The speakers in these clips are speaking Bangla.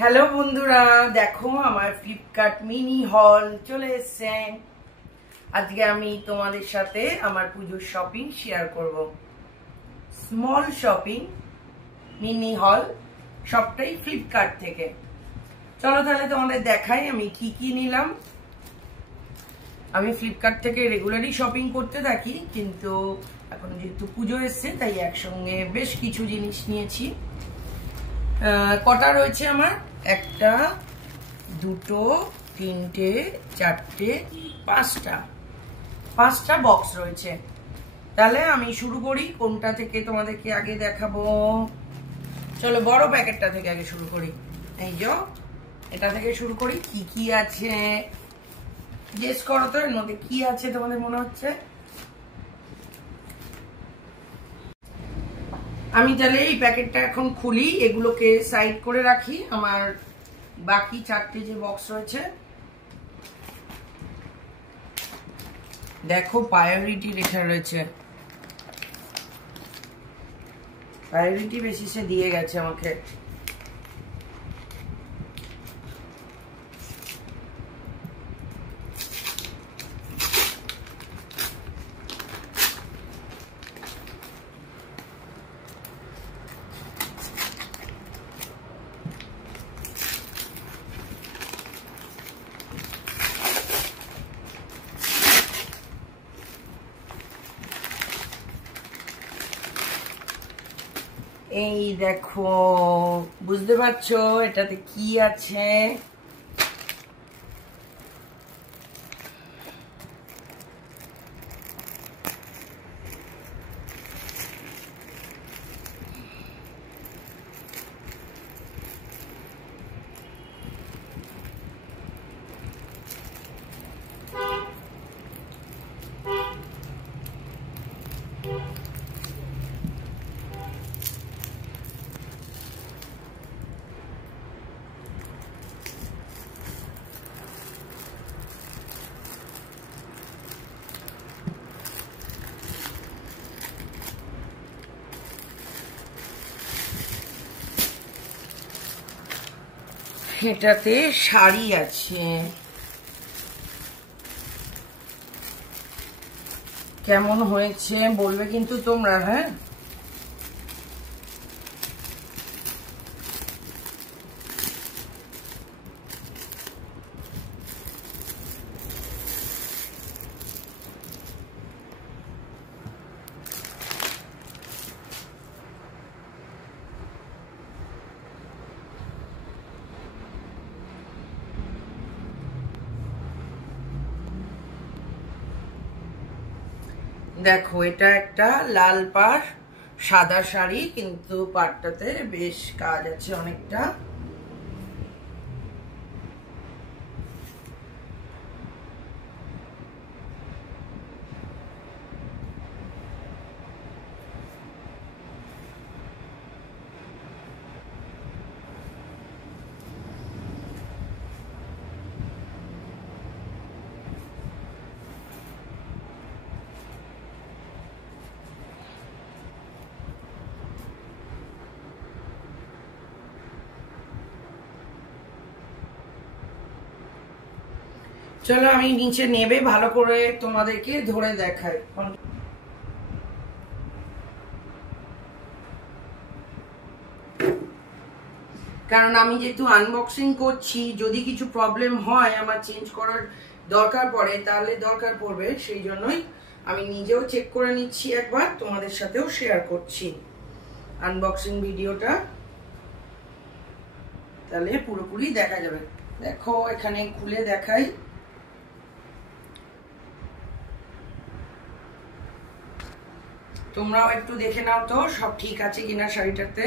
হ্যালো বন্ধুরা, দেখো আমার ফ্লিপকার্ট মিনি হল চলে এসেছে। আজকে আমি তোমাদের সাথে আমার পুজোর শপিং শেয়ার করব। স্মল শপিং মিনি হল সবটাই ফ্লিপকার্ট থেকে। চলো তাহলে তোমাদের দেখাই আমি কি কি নিলাম। আমি ফ্লিপকার্ট থেকে রেগুলারই শপিং করতে থাকি, কিন্তু এখন যেহেতু পুজো এসছে তাই একসঙ্গে বেশ কিছু জিনিস নিয়েছি। কটা রয়েছে আমার? একটা, দুটো, তিনটে, চারটে, পাঁচটা বক্স রয়েছে। তাহলে আমি শুরু করি। কোনটা থেকে তোমাদেরকে আগে দেখাবো? চলো বড় প্যাকেটটা থেকে আগে শুরু করি। এই যে এটা থেকে শুরু করি। কি কি আছে গেস করো তো, এর মধ্যে কি আছে তোমাদের মনে হচ্ছে? আমি তাহলে এই প্যাকেটটা এখন খুলি, এগুলোকে সাইড করে রাখি। আমার বাকি চারটে যে বক্স রয়েছে, দেখো প্রায়োরিটি লেখা রয়েছে। প্রায়োরিটি বেসিসে দিয়ে গেছে আমাকে। এই দেখো, বুঝতে পারছো এটাতে কি আছে? এটাতে শাড়ি আছে। কেমন হয়েছে বলবে কিন্তু তোমরা, হ্যাঁ? দেখো, এটা একটা লাল পাড় সাদা শাড়ি, কিন্তু পাড়টাতে বেশ কাজ আছে অনেকটা। চলো আমি নিচে নেবে ভালো করে তোমাদেরকে ধরে দেখাই। কারণ আমি যেহেতু আনবক্সিং করছি, যদি কিছু প্রবলেম হয়, আমার চেঞ্জ করার দরকার পড়ে, তাহলে দরকার পড়বে। সেই জন্যই আমি নিজেও চেক করে নিচ্ছি একবার, তোমাদের সাথেও শেয়ার করছি আনবক্সিং ভিডিওটা, তাহলে পুরোপুরি দেখা যাবে। দেখো এখানে খুলে দেখাই। তোমরাও একটু দেখে নাও তো সব ঠিক আছে কিনা শাড়িটাতে।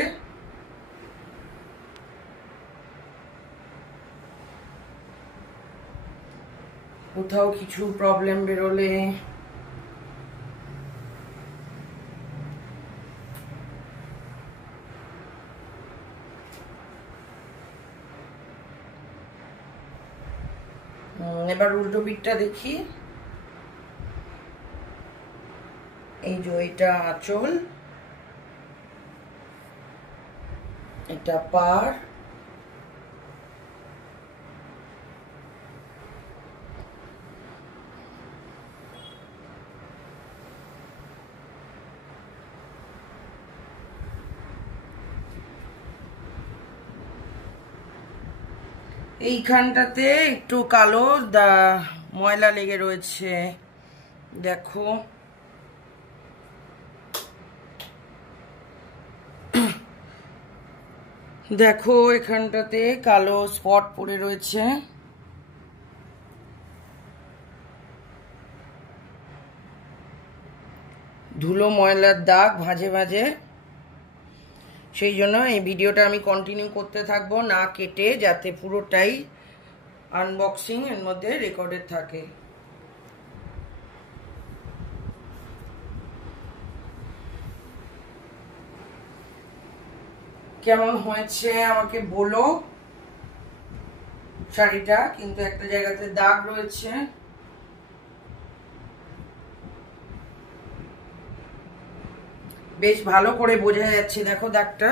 কোথাও কিছু প্রবলেম বেরোলে এবার উল্টো পিঠটা দেখি। এই যে এটা আঁচল, এটা পাড়, এইখানটাতে একটু কালো ময়লা লেগে রয়েছে, দেখো। দেখো এখানটাতে কালো স্পট পড়ে রয়েছে। ধুলো ময়লার দাগ ভাঁজে ভাঁজে। সেই জন্য এই ভিডিওটা আমি কন্টিনিউ করতে থাকবো, না কেটে, যাতে পুরোটাই আনবক্সিং এর মধ্যে রেকর্ডেড থাকে। কেমন হয়েছে আমাকে বলো শাড়িটা, কিন্তু একটা জায়গাতে দাগ রয়েছে। বেশ ভালো করে বোঝা যাচ্ছে, দেখো দাগটা।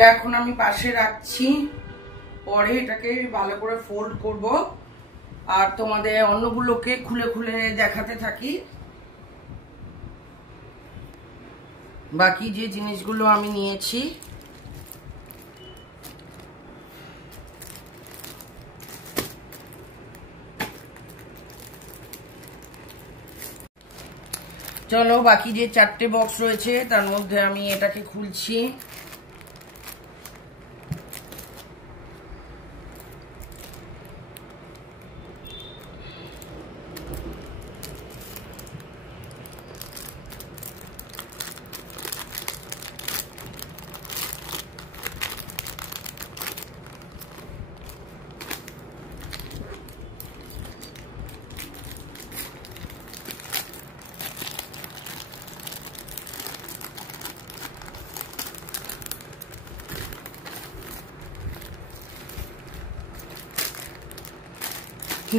এটা এখন আমি পাশে রাখছি, পরে এটাকে ভালো করে ফোল্ড করব আর তোমাদের অন্যগুলোকে খুলে খুলে দেখাতে থাকি। বাকি যে জিনিসগুলো আমি নিয়েছি, চলো বাকি যে 4টে বক্স রয়েছে তার মধ্যে আমি এটাকে খুলছি।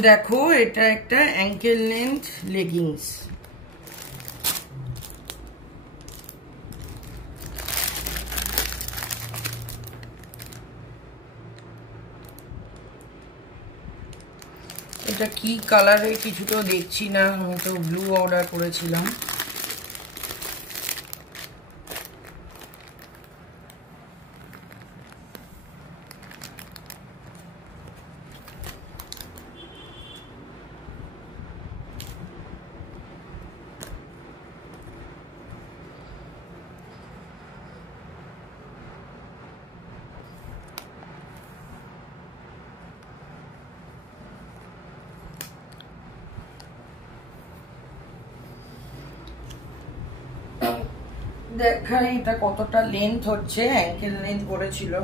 দেখো এটা একটা অ্যাঙ্কেল লেন্থ লেগিংস। এটা কি কালারে কিছু তো দেখছি না, আমি তো ব্লু অর্ডার করেছিলাম। দেখা এটা কতটা লেন্থ হচ্ছে, অ্যাঙ্কেল লেন্থ করেছিল।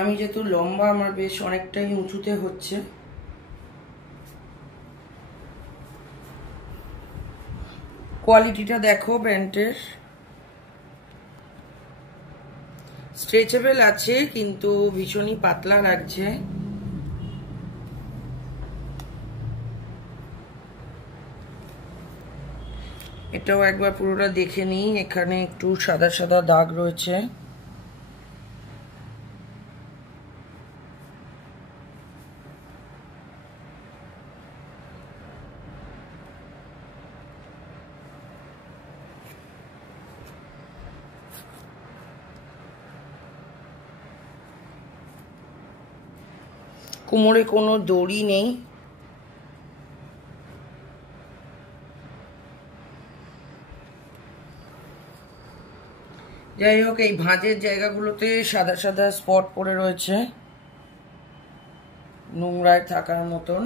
আমি যেহেতু লম্বা, আমার বেশ অনেকটাই উঁচুতে হচ্ছে। কোয়ালিটিটা দেখো প্যান্টের, স্ট্রেচেবল আছে কিন্তু ভীষণই পাতলা লাগছে। এটাও একবার পুরোটা দেখে নিই, এখানে একটু সাদা সাদা দাগ রয়েছে। কোমরে কোনো দড়ি নেই। যাই হোক, এই ভাঁজের জায়গাগুলোতে সাদা সাদা স্পট পড়ে রয়েছে, নোংরায় থাকার মতন।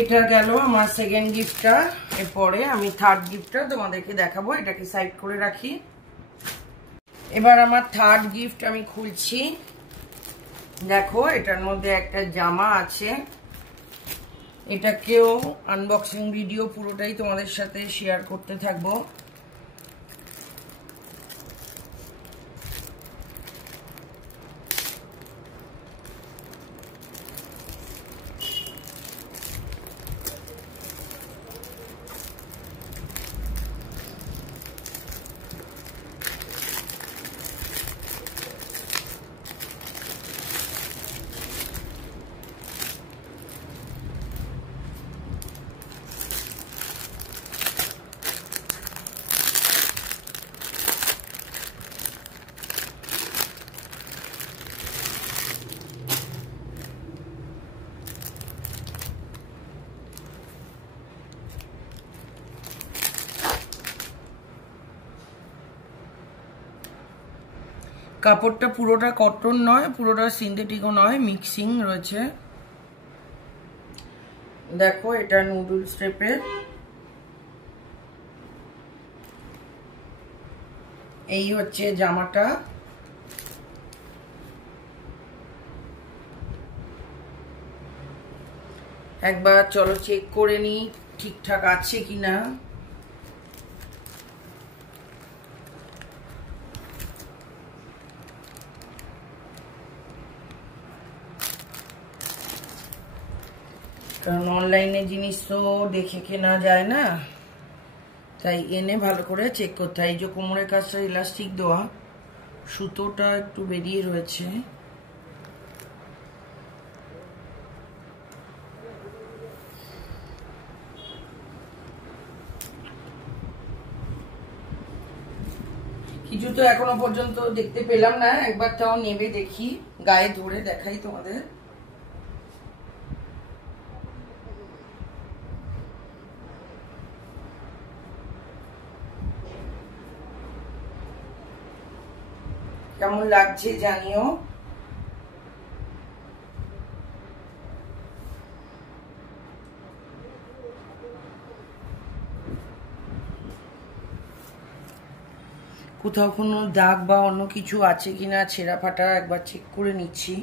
এটা গেল আমার সেকেন্ড গিফটটা। এরপরে আমি থার্ড গিফটটা তোমাদেরকে দেখাবো। এটাকে সাইড করে রাখি। এবার আমার থার্ড গিফট আমি খুলছি। দেখো এটার মধ্যে একটা জামা আছে। এটাকেও আনবক্সিং ভিডিও পুরোটাই তোমাদের সাথে শেয়ার করতে থাকবো। কাপড়টা পুরোটা কটন নয়, পুরোটা সিনথেটিকও নয়, মিক্সিং রয়েছে। দেখো এটা নুডলস টাইপের। এই হচ্ছে জামাটা। একবার চলো চেক করে নিই ঠিকঠাক আছে কিনা। কারণ অনলাইনে জিনিস তো দেখে কেনা যায় না, তাই এনে ভালো করে চেক করতে হয়। এই যে কোমরের কাছটা ইলাস্টিক দেওয়া, সুতোটা একটু বেরিয়ে রয়েছে। কিছু তো এখনো পর্যন্ত দেখতে পেলাম না, একবার তাও নেবে দেখি, গায়ে ধরে দেখাই তোমাদের। কেমন লাগছে জানিও। কোথাও কোনো দাগ বা অন্য কিছু আছে কিনা, ছেঁড়া ফাটা একবার চেক করে নিচ্ছি।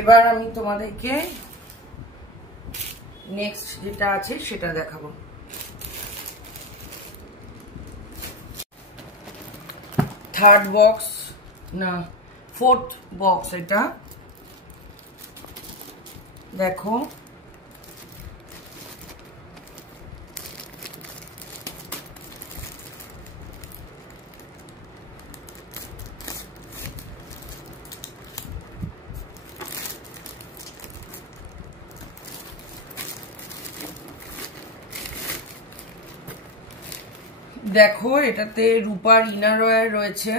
এবার আমি তোমাদেরকে নেক্সট যেটা আছে সেটা দেখাবো। থার্ড বক্স না ফোর্থ বক্স এটা। দেখো দেখো এটাতে রূপার ইনার ওয়্যার রয়েছে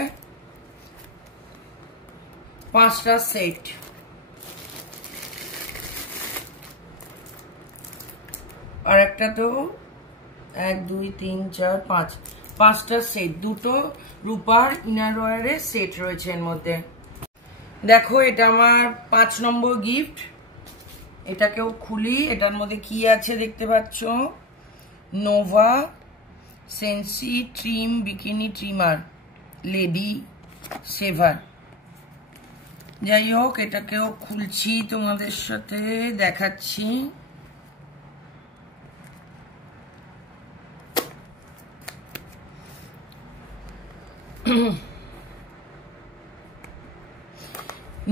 5টা সেট। আর একটা তো 1 2 3 4 5, 5টা সেট। দুটো রূপার ইনার ওয়্যারের সেট রয়েছে এর মধ্যে। দেখো এটা আমার 5 নম্বর গিফট। এটাকেও খুলি। এটার মধ্যে কি আছে দেখতে পাচ্ছ, Nova Sensi Trim bikini trimmer lady shaver. যাই হোক এটাকেও খুলছি, তোমাদের সাথে দেখাচ্ছি।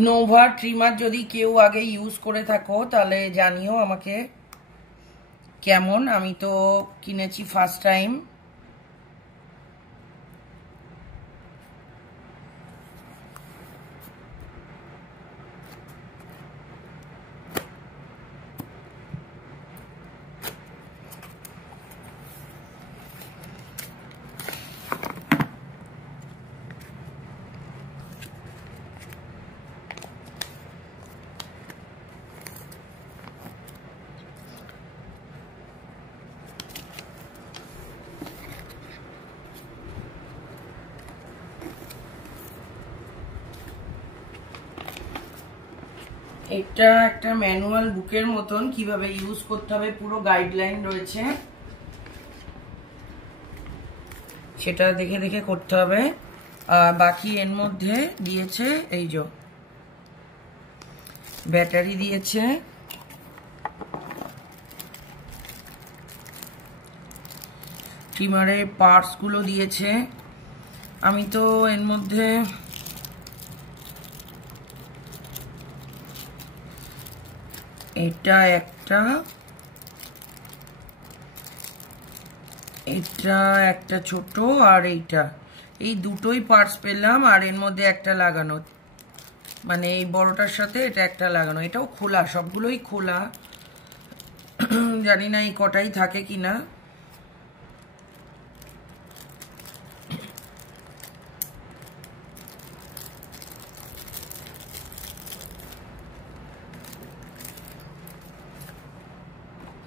নোভা ট্রিমার যদি কেউ আগে ইউজ করে থাকো তাহলে জানিও আমাকে কেমন। আমি তো কিনেছি ফার্স্ট টাইম। এটা একটা ম্যানুয়াল বুকের মতন, কিভাবে ইউজ করতে হবে পুরো গাইডলাইন রয়েছে, সেটা দেখে দেখে করতে হবে। আর বাকি এর মধ্যে দিয়েছে এই যে ব্যাটারি দিয়েছে, ট্রিমারের পার্টস গুলো দিয়েছে। আমি তো এর মধ্যে এটা একটা ছোট, আর এই দুটোই পার্টস পেলাম। আর এর মধ্যে একটা লাগানো, মানে এই বড়টার সাথে এটা একটা লাগানো। এটাও খোলা, সবগুলোই খোলা, জানি না এই কটাই থাকে কিনা।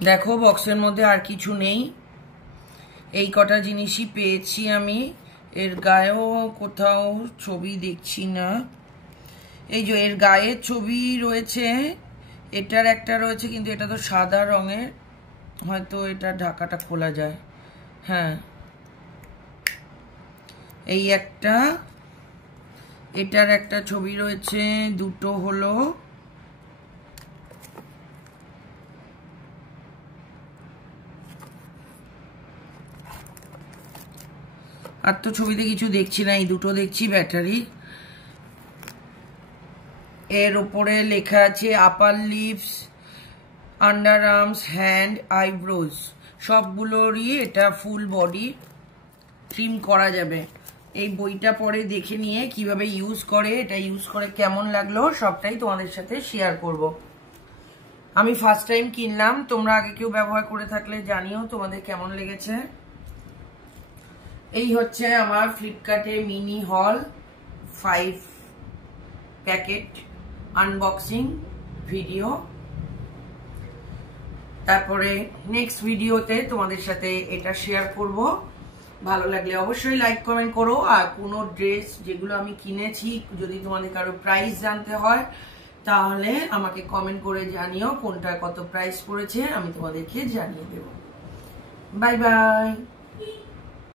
দেখো বক্সের মধ্যে আর কিছু নেই, এই কটা জিনিসই পেয়েছি আমি। এর গায়েও কোথাও ছবি দেখছি না, এই যে এর গায়ের ছবি রয়েছে, এটার একটা রয়েছে, কিন্তু এটা তো সাদা রঙের, হয়তো এটা ঢাকাটা খোলা যায়। হ্যাঁ, এই একটা, এটার একটা ছবি রয়েছে, দুটো হলো। আর তো ছবিতে কিছু দেখছি না, এই দুটো দেখছি ব্যাটারি। এর উপরে লেখা আছে upper lips, under arms, hand, eyebrows, সবগুলোরই এটা ফুল বডি ট্রিম করা যাবে। এই বইটা পরে দেখে নিয়ে কিভাবে ইউজ করে, এটা ইউজ করে কেমন লাগলো সবটাই তোমাদের সাথে শেয়ার করব। আমি ফার্স্ট টাইম কিনলাম, তোমরা আগে কেউ ব্যবহার করে থাকলে জানিও তোমাদের কেমন লেগেছে। এই হচ্ছে আমার ফ্লিপকার্টে মিনি হল 5 প্যাকেট আনবক্সিং ভিডিও। তারপরে নেক্সট ভিডিওতে তোমাদের সাথে এটা শেয়ার করব। ভালো লাগলে অবশ্যই লাইক কমেন্ট করো। আর কোনো ড্রেস যেগুলো আমি কিনেছি, যদি তোমাদের কারো প্রাইস জানতে হয় তাহলে আমাকে কমেন্ট করে জানিও কোনটা কত প্রাইস পড়েছে, আমি তোমাদেরকে জানিয়ে দেব। Bye bye.